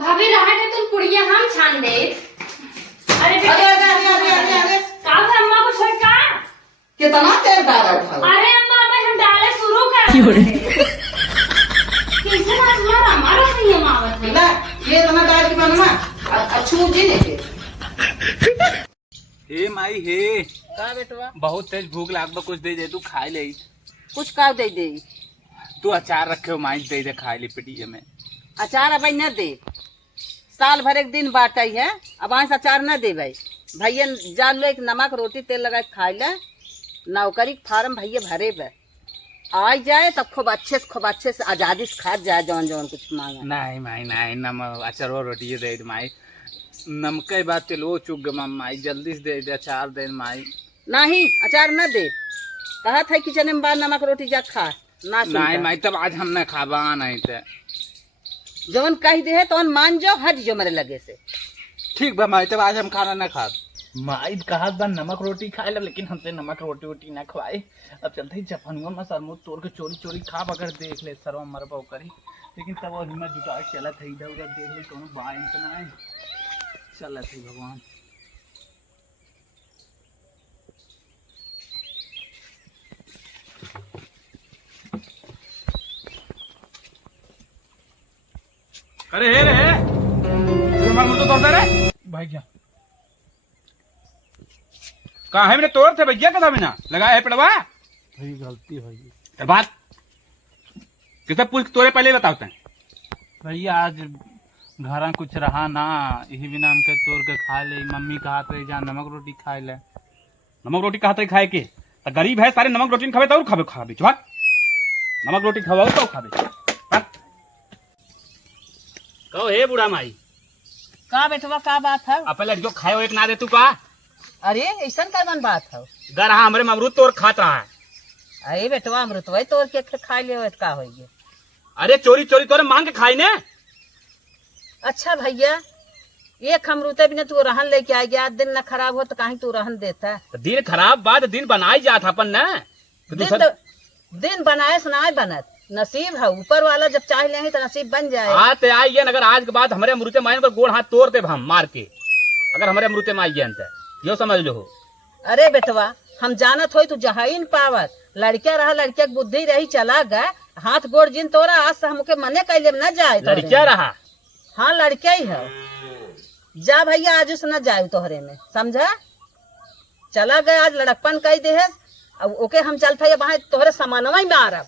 भाभी रहा थे तुम पुड़िया हम छान दे। अरे का अम्मा को छोड़ का कितना तेल डाला था? अरे अम्मा भाई हम डाले शुरू कर कैसे ना हमारा सही मावत है ना ये इतना डाल के बनना अच्छू जी ने हे माई हे का बेटवा बहुत तेज भूख लाग बा, कुछ दे दे तू खाए ले। कुछ का दे दे तू अचार रखे हो माई दे दे खाए ले पिटिए में। अचार अब न दे, साल भर एक दिन बाटई है, अब आज अचार न दे भाई। भैया जान लो एक नमक रोटी तेल लगा के खाए ले, नौकरी फार्म भैया भरे बे आ जाए तब खूब अच्छे से आजादी से खा जाए जौन जौन कुछ मांगे। नहीं माई नहीं नम अचार रोटी दे दे माई, नमके बात तेलो चुग गमा माई, जल्दी से दे दे अचार दे माई। नहीं अचार न दे, कहा था किचन में बार नमक रोटी जा खा ना नहीं माई तब आज हम न खाबा नहीं थे। जौन कह दे है तो मान जाओ, हट जो मेरे लगे से। ठीक बा माई तब आज हम खाना न खा। माई कहा बा नमक रोटी खाए ला, लेकिन हमसे नमक रोटी वोटी न खवाए। अब चलते ही जफनुआ में सरमो तोड़ के चोरी चोरी खा अगर देख ले सरवा मरबा करी, लेकिन तब वो हिम्मत जुटा के चला था इधर उधर देख ले कौन बाइन तो ना चला थी भगवान। अरे हे रे हमारे मुझे तोड़ता रे भाई क्या कहा है? मैंने तोड़ थे भैया कदा बिना लगाया है पड़वा भाई, गलती भाई बात किसे पूछ तोड़े पहले बताते हैं भैया। आज घर कुछ रहा ना, यही बिना हमके तोड़ के खा ले। मम्मी कहा तो जहाँ नमक रोटी खाए ले, नमक रोटी कहा तो खाए के तो गरीब है सारे नमक रोटी खावे तो खावे खावे चुप नमक रोटी खवाओ तो खावे। कहो हे बूढ़ा माई का बेटवा का बात है? अब पहले जो खाए एक ना दे तू का? अरे ऐसा का मन बात है? घर हाँ हमारे अमरूद तोड़ खात रहा है। अरे बेटवा अमृत वही तोड़ के खा ले का होगी? अरे चोरी चोरी तोरे मांग के खाई ने। अच्छा भैया एक अमरूते बिना तू रहन लेके आ गया, दिन न खराब हो तो कहीं तू रहन देता? तो दिन खराब बाद दिन बनाई जात अपन न दिन बनाए सुनाए बनत नसीब है, ऊपर वाला जब चाह ले तो नसीब बन जाए। हाँ तो आई अगर आज के बाद हमारे अमरूते माइन पर गोड़ हाथ तोड़ दे हम मार के, अगर हमारे अमरूते माई तो यो समझ लो। अरे बेटवा हम जानत हो तू जहाँ ही न पावत, लड़किया रहा लड़किया की बुद्धि रही चला गए, हाथ गोड़ जिन तोरा आज से हमके मने कैले न जाए। लड़किया रहा? हाँ लड़किया ही है। जा भैया आज उस न जाए तोहरे में, समझा? चला गया आज लड़कपन कही दे है, अब ओके हम चलते है वहां तोहरे सामानवा ही मारब,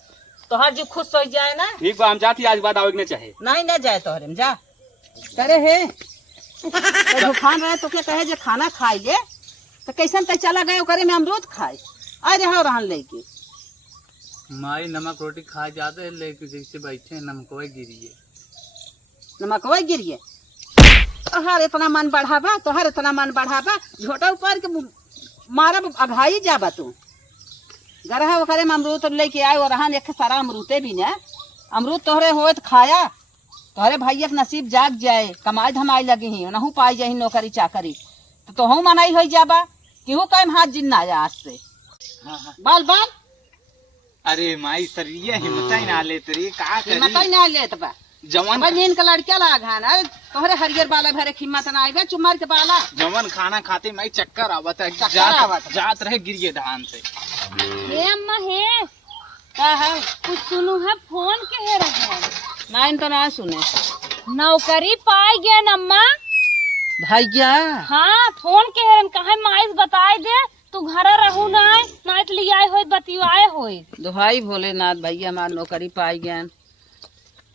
तोहर जो खुश हो जाए ना। ठीक बा हम जाती आज बाद आओगे चाहे नहीं न जाए तोहरे में जा करे है तो खान रहे तो क्या कहे जे खाना खाई ले तो कैसन तक चला गए करे में अमरूद खाए आ रहा रहन लेके। माई नमक रोटी खा जाते लेके जैसे बैठे नमकवा गिरिए नमकवा गिरिए। तोहर इतना मन बढ़ावा, तोहर इतना मन बढ़ावा, झोटा ऊपर के मारब अघाई जाबा तू। गरहा ओकरे में अमरूद लेके आए और रहन एक सारा अमरूते भी न अमरूद तोहरे होए तो खाया, तोहरे भैया के नसीब जाग जाए, कमाई धमाई लगी ही नहू पाई जाही नौकरी चाकरी तो तोहू मनाई हो जाबा, केहू कम हाथ जिन्ना आज से। बाल बाल अरे माई सरिया हिम्मत ही ना ले तेरी का करी हिम्मत ही ना लेत बा जवन नींद का लड़किया लागा ना तोहरे हरियर बाला भरे हिम्मत ना आइबे चुमार के बाला जवन खाना खाते माई चक्कर आवत है, जात रहे गिरिए धान से। हे अम्मा हे का है कुछ सुनू है फोन के है रहे नाइन तो ना सुने नौकरी पाई गया न अम्मा। भैया हाँ फोन के है कहे माइस बताए दे तू घर रहू ना तो लियाए होई बतिवाए होई। दोहाई भोलेनाथ भैया हमार नौकरी पाई गया,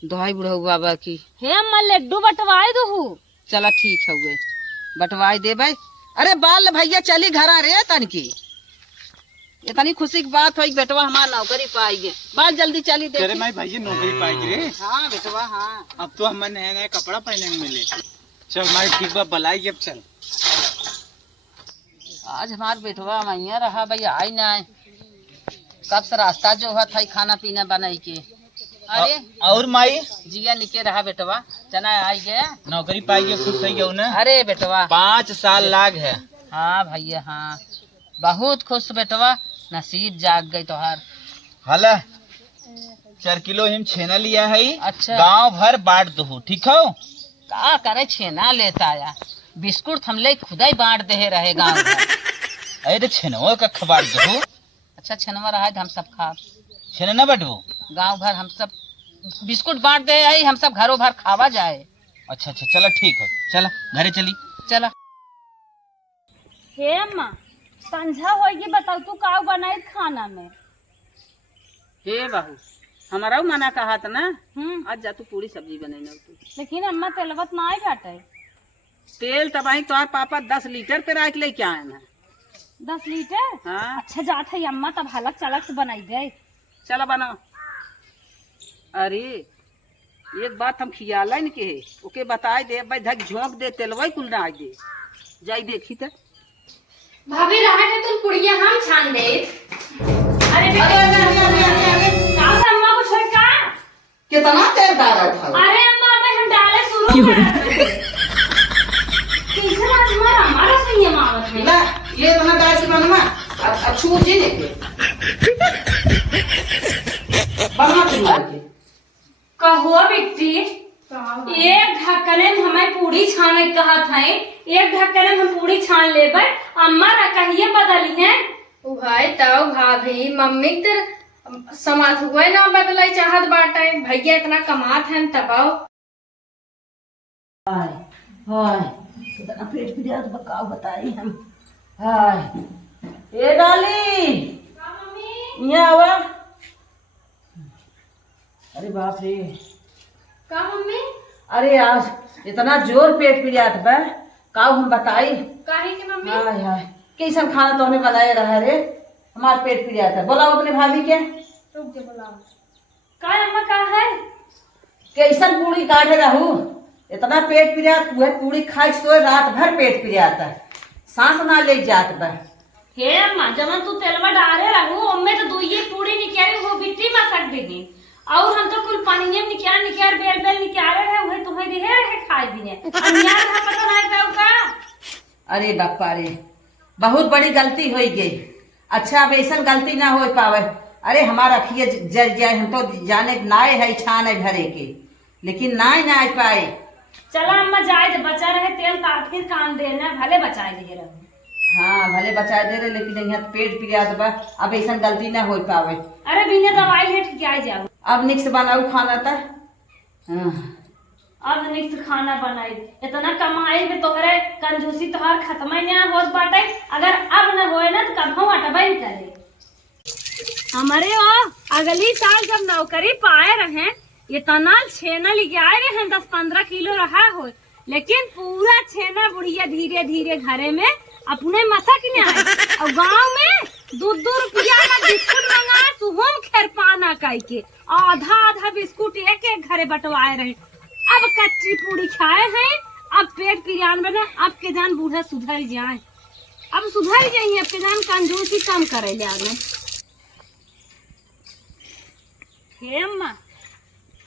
दोहाई बुढ़ऊ बाबा की। हे अम्मा लड्डू बटवाए दू। चला ठीक है वे बटवाई दे भाई। अरे बाल भैया चली घर रे तन की इतनी खुशी की बात हुई बेटवा हमार नौकरी पाई गए, बाल जल्दी चली दे। अरे माई भैया नौकरी पाई रे। हाँ बेटवा हाँ अब तो हमें नया नया कपड़ा पहने में मिले। चल माई ठीक बा बलाई अब चल। आज हमार बेटवा मैया रहा भाई आई ना कब से रास्ता जो है था खाना पीना बनाई के। अरे और माई जिया निके रहा बेटवा चना आई गया नौकरी पाई गए खुश हो गए ना। अरे बेटवा 5 साल लाग है। हाँ भैया हाँ बहुत खुश बेटवा, नसीब जाग गई तोहार। हला 4 किलो हिम छेना लिया है। अच्छा गांव भर बांट दो ठीक हो। का करे छेना लेता आया बिस्कुट हम ले खुदा ही बांट दे रहे गाँव भर। अरे छेनवा का खबर दो। अच्छा छेनवा रहा हम सब खा छेना न बटबो। गाँव भर हम सब बिस्कुट बांट दे आई हम सब घरों भर खावा जाए। अच्छा अच्छा चलो ठीक हो, चला घरे चली। चला हे अम्मा संझा होगी बताओ तू का बनाई खाना में। हे बहू हमारा मना कहा था ना हम्म। आज जा तू पूरी सब्जी बने तू। लेकिन अम्मा तेलवत ना आई घाटे। तेल तबाही तोहार पापा 10 लीटर पे राख ले क्या है 10 लीटर। हाँ अच्छा जात है अम्मा तब हलक चलक से बनाई दे। चला बनाओ। अरे एक बात हम खियाला न के ओके बताए दे भाई धक झोंक दे तेलवाई कुल ना दे जाई देखी त भाभी रहा है तुम पुड़िया हम छान दे। अरे अम्मा को छोड़ का कितना तेल डाला था। अरे अम्मा भाई हम डाले शुरू कर तीसरा हमारा सही मावत है ना ये इतना डाल के बनवा अब छू जी ने बना के मार के कहो बिट्टी एक ढक्कने में हमें पूरी छाने कहा था एक ढक्कने में हम पूरी छान लेबै अम्मा ना कहिए बदली है भाई तब भाभी मम्मी तर समात हुआ ना बदलाई चाहत बाटे भैया इतना कमात है तबाव। हाय हाय इतना पेट पिरिया तो बकाओ बताई हम। हाय ए डाली यहाँ आवा। अरे बाप रे का मम्मी अरे आज इतना जोर पेट पिरियात बा काऊ हम बताई। काहे के मम्मी हाय हाय कैसन खाना तो हमें बनाए रहा रे हमारा पेट पिरियात है। बोलाओ अपने भाभी के रुक के बुलाओ। का अम्मा का है कैसन पूरी काटे रहू इतना पेट पिरियात हुए पूरी खाई सो रात भर पेट पिरियात है सांस ना ले जात बा। हे अम्मा जब तू तेलवा डाले रहू उम्मे तो दुइये पूरी निकाली वो बिट्टी मसक देगी और हम तो कुल पानी निकाल बेल बेल निकाले रहे वही तुम्हें दिहे रहे खाए दिने अन्यार है पता नहीं का का। अरे बापा रे बहुत बड़ी गलती हो गई। अच्छा अब ऐसा गलती ना हो पावे। अरे हमारा अखिए जल जाए हम तो जाने नाय है छान है भरे के लेकिन नाय ना आ पाए। चला अम्मा जाए दे बचा रहे तेल तार फिर कान देना भले बचाए दिए रहे। हाँ भले बचा दे रहे लेकिन यहाँ पेट पिरियात बा अब ऐसा गलती ना हो पावे। अरे बिना दवाई लेट क्या जाओ अब निक्स बनाऊ खाना था। अब निक्स खाना बनाई इतना कमाई में तोहरे कंजूसी तोहर खत्म ही ना होत बाटे अगर अब न होए ना तो कभू हटबे नहीं करे। हमारे वो अगली साल जब नौकरी पाए रहे इतना छेना लेके आए रहे 10-15 किलो रहा हो लेकिन पूरा छेना बुढ़िया धीरे धीरे घरे में अपने मसक ने आए और गांव में 2-2 रुपया का बिस्कुट मंगाए सुहम खेर पाना कह के आधा आधा बिस्कुट एक एक घरे बंटवाए रहे। अब कच्ची पूरी खाए हैं अब पेट पिरियान बने अब के जान बूढ़ा सुधर जाए अब सुधर जाइए अब के जान कंजूसी कम करे ले आगे। हे अम्मा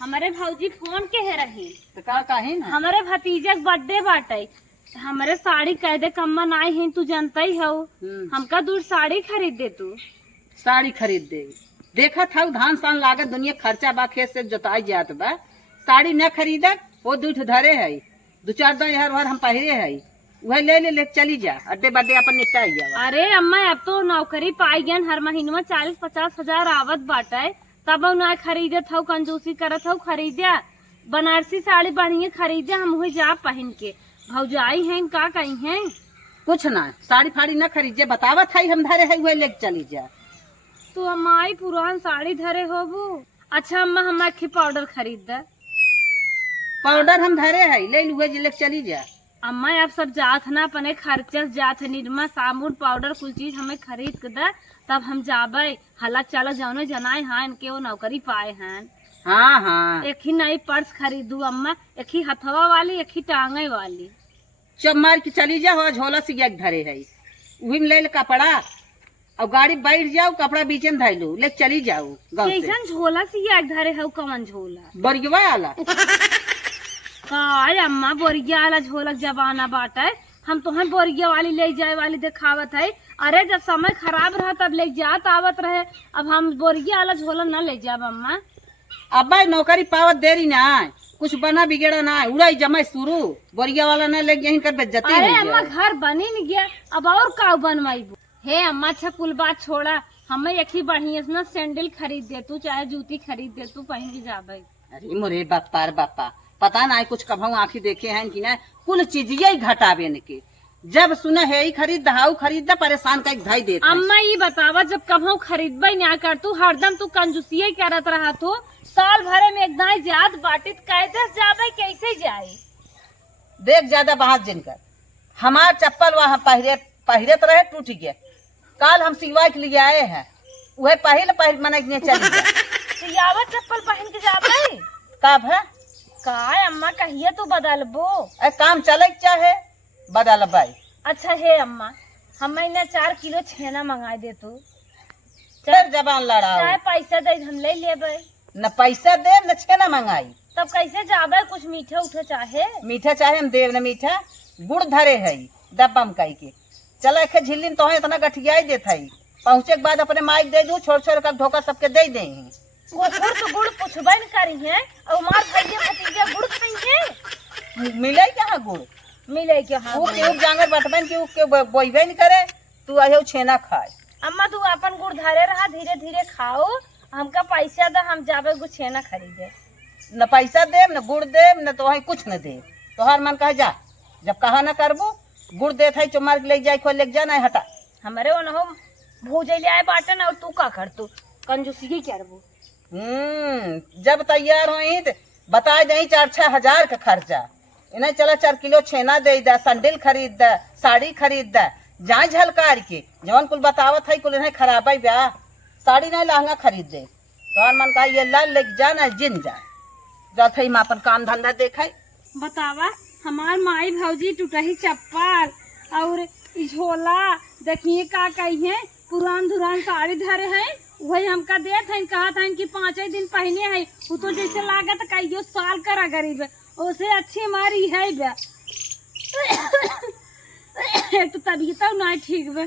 हमारे भौजी फोन के है रही तो का काहे ना हमारे भतीजा के बर्थडे बाटे हमारे साड़ी कह दे कम्मा नाई है तू जानता ही हो हमका दूर साड़ी खरीद दे तू। साड़ी खरीद दे देखा था धान सान लागत दुनिया खर्चा बा खेत से जोताई जात बा साड़ी न खरीदक वो दूठ धरे है 2-4 दिन हर हम पहिरे है वह ले चली जा अड्डे बड्डे अपन निपटा गया। अरे अम्मा अब तो नौकरी पाई गयन हर महीने 40-50 हजार आवत बाटे तब ना खरीदत हो कंजूसी करत हो खरीदा बनारसी साड़ी बढ़िया खरीदे हम वही जा पहन के भौजाई हैं का कहीं हैं कुछ ना साड़ी फाड़ी न खरीदे बतावत है हम धरे है वह ले चली जा। तो हमारी पुरान साड़ी धरे होबू। अच्छा अम्मा हम अखी पाउडर खरीद दे पाउडर हम धरे है ले लुए ले चली जा। अम्मा अब सब जात ना अपने खर्चे जात है निरमा साबुन पाउडर कुल चीज हमें खरीद के दे तब हम जाबे हला चलो जानो जनाए हैं इनके वो नौकरी पाए हैं। हाँ हाँ एक ही नई पर्स खरीदू अम्मा एक ही हथवा वाली एक ही टांगे वाली चब मार के चली जाओ झोला से धरे है वही में ले कपड़ा और गाड़ी बैठ जाओ कपड़ा बीचे में धैलू ले चली जाओ गाँव से। कैसन झोला से याद धरे है कौन झोला बरियवा आला काय अम्मा बोरिया वाला झोलक जबाना बाटे हम तो बोरिया वाली ले जाए वाली दिखावत है। अरे जब समय खराब रहा तब ले जात आवत रहे अब हम बोरिया वाला झोला न ले जाब अम्मा। अब नौकरी पावत देरी ना कुछ बना बिगड़ा ना उड़ाई जमा शुरू बोरिया वाला ना लग यहीं कर बेइज्जती अरे हो अम्मा जाए। घर बनी नहीं गया, अब और का बनवाइबू। हे अम्मा अच्छा कुल बात छोड़ा, हमें एक ही बढ़िया से ना सैंडल खरीद दे तू, चाहे जूती खरीद दे तू, पहन के जाबे। अरे मोरे बापा रे बापा, पता ना कुछ कभू आँखी देखे हैं कि ना कुल चीजिए ही घटावे न के, जब सुना है ही खरीद हाउ खरीद परेशान का धाई देता है। अम्मा ये बतावा जब कभू खरीदबे ना कर तू, हरदम तू कंजूसिये करत रहा तू, साल भरे में एक दाई जात बाटित कैसे जाबे, कैसे जाए। देख ज्यादा बाहर जिनकर हमार चप्पल वहाँ पहिरे तो रहे टूट गया, काल हम सिवा के लिए आए हैं, वह पहिल मना चली गया। सियावा चप्पल पहन के जाबे कब है का अम्मा, कहिए तू बदलबो। काम चले चाहे बदल भाई। अच्छा हे अम्मा, हमें ना 4 किलो छेना मंगा दे तू, फिर जबान लड़ाओ, चाहे पैसा दे हम ले लेबे। न पैसा दे न छेना मंगाई, तब कैसे जाबे, कुछ मीठे उठे चाहे। मीठा चाहे हम देव न मीठा, गुड़ धरे है डब्बा में कई के चला के झिल्ली में तो इतना गठियाई देता है, पहुँचे के बाद अपने माइक दे दू, छोड़ छोड़ कर धोखा सबके दे दे। गुड़ तो गुड़ पुछबे न करी है, और मार भैया भतीजा गुड़ खाई है, मिले कहाँ गुड़, मिले के हाँ। केहू जांगर बटबन के बोइबे न करे, तू आयो छेना खाए। अम्मा तू अपन गुड़ धरे रहा, धीरे धीरे खाओ, हमका पैसा दे, हम जाबे गुड़ छेना खरीदे। न पैसा देव न गुड़ देव न तो वही कुछ न दे, तोहार मन कहे जा, जब कहा न करबू गुड़ देत है चुमार के ले जाए खो ले जा, नहीं हटा। हमारे वो न भूजे ले आए बाटन, और तू का कर तू कंजूसी करबू। जब तैयार हो तो बता दे 4-6 हजार का खर्चा, इन्हें चला 4 किलो छेना दे दा, सैंडल खरीद दा, साड़ी खरीद दा, जाए झलकार के जवन कुल बतावत है कुल इन्हें खराब है ब्याह, साड़ी नहीं लहंगा खरीद दे, तो मन कहा ये लाल लेके जा ना जिन जा जात है अपन काम धंधा देखा। बतावा हमार माई भौजी टूटही चप्पल और झोला देखिए का कही है, पुरान धुरान साड़ी धरे है, वही हमका देत है, कहा था कि 5 दिन पहने है, वो तो जैसे लागत कई साल करा गरीब, उसे अच्छी मारी है बे। तो तभी तो नहीं ठीक बे,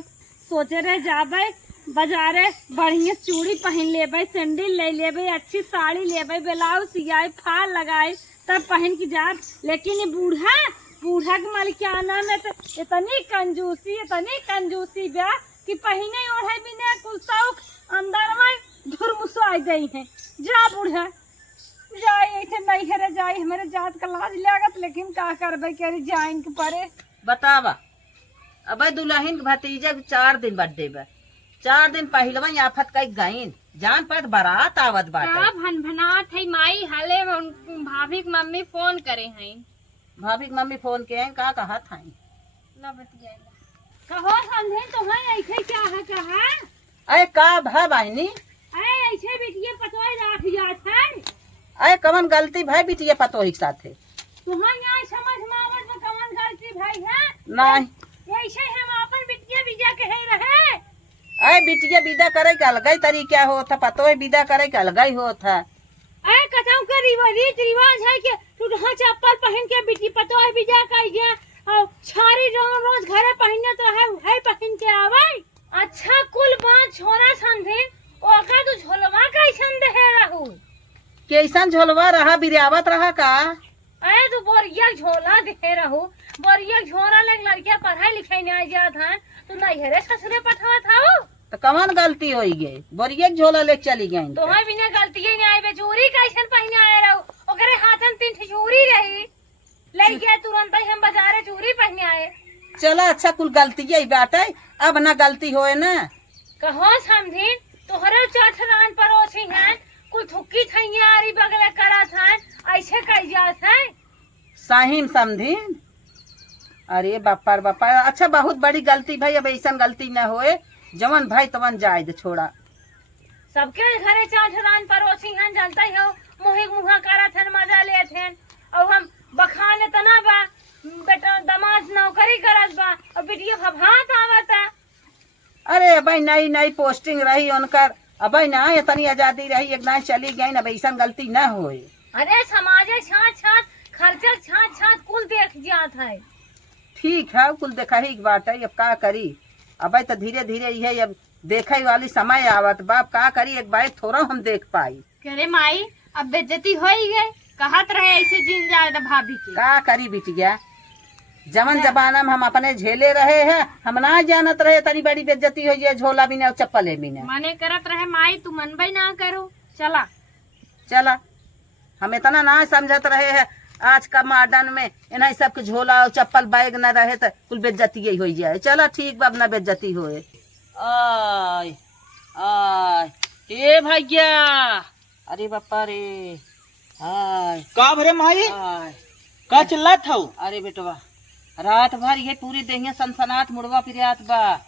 सोचे रहे जाबे बाजारे बढ़िया चूड़ी पहन लेबे, सैंडल ले लेबे, अच्छी साड़ी लेबे, ब्लाउज सियाई फाल लगाए तब पहन के जा, लेकिन ये बूढ़ा के मालिकाना में तो इतनी कंजूसी बे कि पहने ओढ़े बिना कुल शौक अंदर में धुरमुसो आ गई है। जा बूढ़ा जाए, ऐसे नहीं है जाए, हमारे जात का लाज लागत, लेकिन का करबे करे जाइन के परे। बतावा अब दुल्हन के भतीजा 4 दिन बर्थडे बा, 4 दिन पहलवा आफत का गाइन जान पर बारात आवत बाटे। भनभनात है माई, हाले भाभी के मम्मी फोन करे हैं। भाभी की मम्मी फोन के हैं, कहा था ना बतियाइला। कहो समझे तो है ऐसे क्या है कहा, अरे का भा बहनी, अरे ऐसे बिटिया पतोई राख जात है, अरे कमन गलती भाई बिटिया पतोही के साथे, तुम्हारे यहाँ समझ में आवत में कौन गलती भाई है। नहीं ऐसे हम अपन बिटिया बिजा कहे रहे, अरे बिटिया विदा करे के अलग ही तरीका होता, पतोही विदा करे के अलग ही होता। अरे कथम का रीत रिवाज है कि तू चप्पल पहन के बिटी पतोही बिजा कहिए, और छारी रोज घरे पहनने तो है पहन के आवे। अच्छा कुल बात छोरा समझे, ओका तू झोलवा कैसन दे रहू, कैसन झोलवा रहा बिरावत रहा का, अरे तू बोरिया झोला दे रहू, बोरिया झोला लग लड़किया पढ़ाई लिखाई नहीं जात है, तू नहीं हेरे ससुरे पठावा था, तो कमन गलती हो गई, बोरिया के झोला लेके चली गई। तो है बिना गलती ही नहीं आए, चूरी कैसन पहने आए रहू, ओकरे हाथन 3 चूरी रही, ले गया तुरंत ही हम बाजारे चूरी पहने आए। चला अच्छा कुल गलती यही बात है, अब ना गलती होए ना। कहो समझी तोहरे चठरान परोसी हैं, कुल थुक्की थैयारी बगले करा था, ऐसे कह जात है। साहिम समझी, अरे बापा रे बापा, अच्छा बहुत बड़ी गलती भाई, अब ऐसा गलती न होए, जवन भाई तवन जाए दे छोड़ा। सबके घरे चठरान परोसी हैं, जानता ही हो, मुहा करा थे, मजा ले थे, और हम बखाने तना बा, बेटा दमाद नौकरी करत बा, और बिटिया भभात आवता। अरे भाई नई पोस्टिंग रही उनकर, अब ना इतनी आजादी रही, एक ना चली गई, अब ऐसा गलती न होए। अरे समाजे छाछ खर्चा छाछ कुल देख जात है। ठीक है कुल देखा ही बात है, अब का करी, अब तो धीरे धीरे ये अब देखे वाली समय आवत बाप, का करी एक बार थोड़ा हम देख पाई। करे माई अब बेइज्जती हो ही गई, कहत रहे ऐसे जीन जाए तो भाभी के। का करी बिटिया, जमन जमाना में हम अपने झेले रहे हैं, हम ना जानत रहे तनी बड़ी बेइज्जती हो जाए, झोला भी ना चप्पल भी ना। मने करत रहे माई तू मनबई ना करो। चला चला, हम इतना ना समझत रहे हैं, आज का मॉडर्न में इन्हें सबके झोला और चप्पल बैग न रहे तो कुल बेइज्जती हो जाए। चला ठीक बा, अपना बेइज्जती होए। आय आय ए भैया, अरे बापा रे, आय का भरे माई आय, का चिल्ला था? अरे बेटवा रात भर ये पूरी देहिया सनसनात मुड़वा फिरियात बा।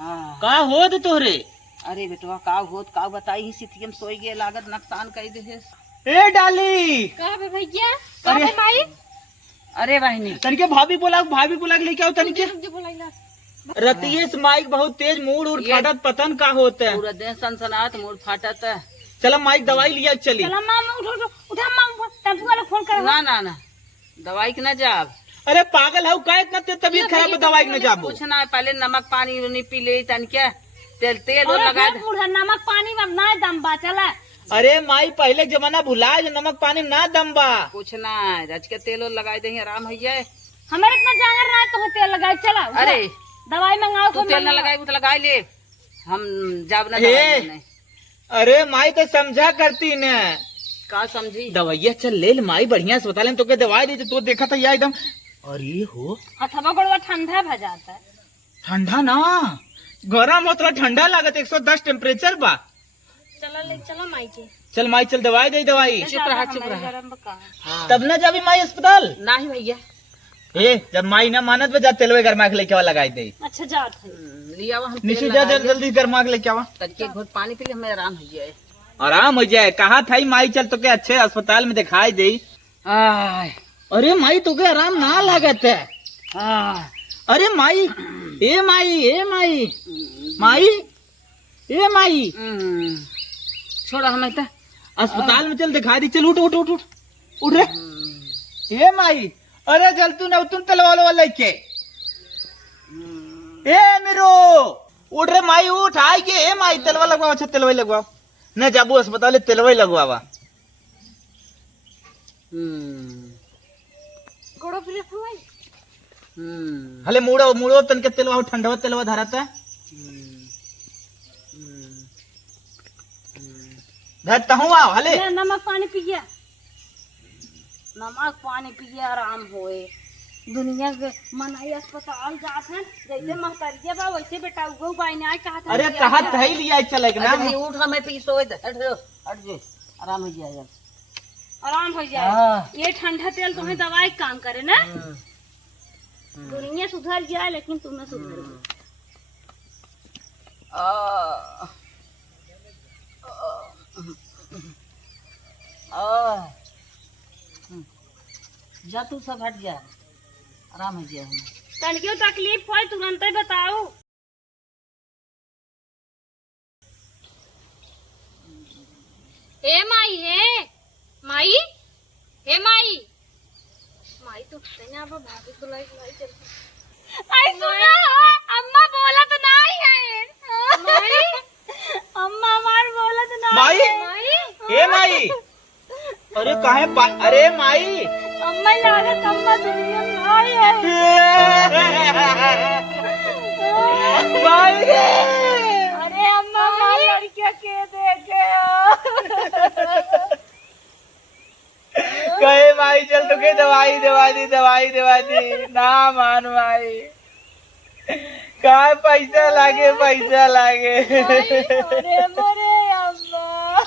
हाँ का हो दे तोहरे? अरे बेटवा का होत का बताई ही, सितियम सोई गे लागत नुकसान कई दे। ए डाली, कहा बे भैया? अरे माई अरे बहनी तनिके भाभी बोला के लेके आओ तनिके। रतिये से माइक बहुत तेज मूड और ये- फाटत पतन का होता है। पूरा दिन सनसनात मुड़ फाटत है। चलो माइक दवाई लिया चली। चला मामा उठो उठो, उठा मामा टेम्पो वाला फोन कर। ना ना ना, दवाई के न जाब, अरे पागल है का, इतना तबीयत खराब है दवाई न जाबो। कुछ ना, पहले नमक पानी उनी पी ले तन क्या, तेल तेल और लगा दे। बूढ़ा नमक पानी में ना दम बा। चला अरे माई पहले जमाना भुला, जो नमक पानी ना दम्बा। कुछ ना, रच के तेल और लगा दे, आराम हो जाए। हमारे इतना जांगर रहा तो तेल लगाए। चला उठा। अरे दवाई मंगाओ तू तेल न लगाई तो लगा ले, हम जाब ना हे। दवाई लेने। अरे माई तो समझा करती न, का समझी? दवाइया चल ले माई, बढ़िया अस्पताल में तो के दवाई दी तो देखा था यार एकदम। अरे हो हथवा गोड़वा ठंडा भा जाता है। ठंडा ना, गरम होता ठंडा लागत, 110 टेम्परेचर बा। चला ले चलो माई के। चल माई चल दवाई दे दवाई। चुप रहा चुप रहा। गरम बका। तब न जाबी माई अस्पताल। ना ही भैया, ए जब माई ना मानत बजा तेलवे गरमा के लेके आवा लगाई दे। अच्छा जात है। लिया वहाँ नीचे जा जल्दी गरमा के लेके आवा। तड़के घोट पानी पी ले, हमें आराम हो जाए। आराम हो जाए। कहा था माई चल तो के अच्छे अस्पताल में दिखाई दे। आय अरे माई तो के आराम ना लागत है। आय अरे माई, ए माई, ए माई, माई, ए माई, छोड़ा हमें तो। अस्पताल में चल दिखा दी। चल उठ उठ उठ उठ उठ रे। ए माई, अरे चल तू न तुम तलवालो वाला के। ए मेरो उठ रे माई, उठ आई के। ए माई तलवा लगवाओ, अच्छा तलवाई लगवाओ। न जाबू अस्पताल तलवाई लगवावा। गोड़ो फिर हवाई। हले मुड़ो मुड़ो तन के तेलवा ठंडवा तेलवा धरता है। धरता हूँ आओ हले। ले नमक पानी पी गया। नमक पानी पिए आराम होए। दुनिया के मनाई अस्पताल जात है जैसे महतरिया बा वैसे बेटा उगो बाई ने कहा था। अरे कहा थई लिया चले ना। अरे भाई उठ, हमें पी सोए दे। हट जो आराम हो जाए। आराम हो जाए। हाँ। ये ठंडा तेल तुम्हें दवाई काम करे ना। दुनिया सुधर जाए लेकिन तुम्हें सुधर गई। जा तू सब हट जा, आराम हो जाए। तनिको तकलीफ हो तुरंत ही बताओ। ए माई है माई, हे माई, माई तो तने अब भाभी बुलाई बुलाई चल। आई सुना अम्मा बोला तो नहीं है। माई अम्मा मार बोला तो नहीं माई? है। माई ए माई, अरे काहे अरे माई, अम्मा लागत अम्मा दुनिया में नहीं है। माई अरे अम्मा मार लड़कियां के देखे। कहे माई चल तो के दवाई दवा दी ना मान माई। का पैसा लागे अरे मरे अम्मा।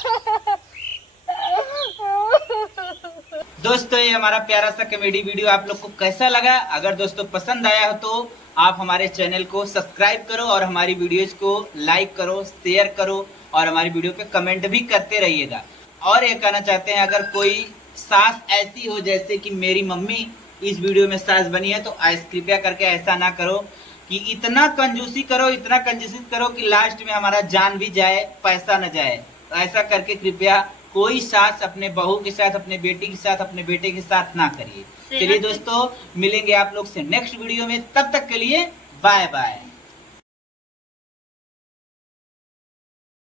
दोस्तों ये हमारा प्यारा सा कॉमेडी वीडियो आप लोग को कैसा लगा? अगर दोस्तों पसंद आया हो तो आप हमारे चैनल को सब्सक्राइब करो और हमारी वीडियोज को लाइक करो, शेयर करो और हमारी वीडियो पे कमेंट भी करते रहिएगा। और ये कहना चाहते हैं अगर कोई सास ऐसी हो जैसे कि मेरी मम्मी इस वीडियो में सास बनी है तो कृपया करके ऐसा ना करो कि इतना कंजूसी करो कि लास्ट में हमारा जान भी जाए, पैसा न जाए। तो ऐसा करके कृपया कोई सास अपने बहू के साथ, अपने बेटी के साथ, अपने बेटे के साथ ना करिए। चलिए दोस्तों मिलेंगे आप लोग से नेक्स्ट वीडियो में, तब तक के लिए बाय बाय।